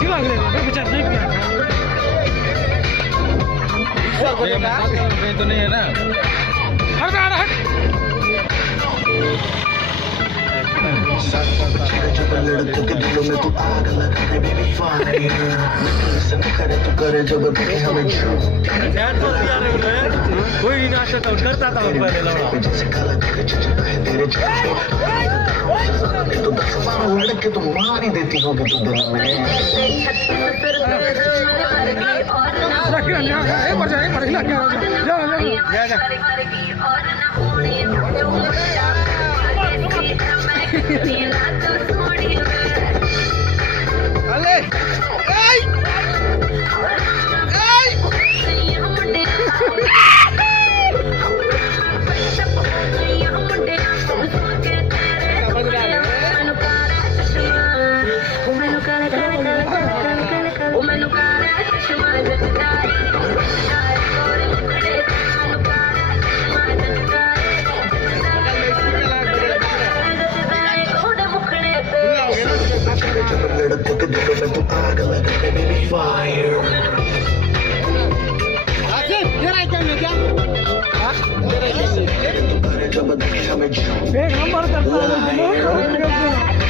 सिवा ले मैं विचार नहीं किया तो नहीं है ना। हट हट लड़कों के दिलों में तू आग लगा दे बेबी फायर लिसन करे तू करे जब भी हमें कोई नहीं नाचता था करता था पहले लौड़ा जैसे काला करे चचता है तेरे चेहरे तो 10-12 लड़के तो मार ही देती होगी तू दिल में लड़कों के दिलों में तू आग लगा दे बेबी फायर जब भी हमें एक नंबर करता है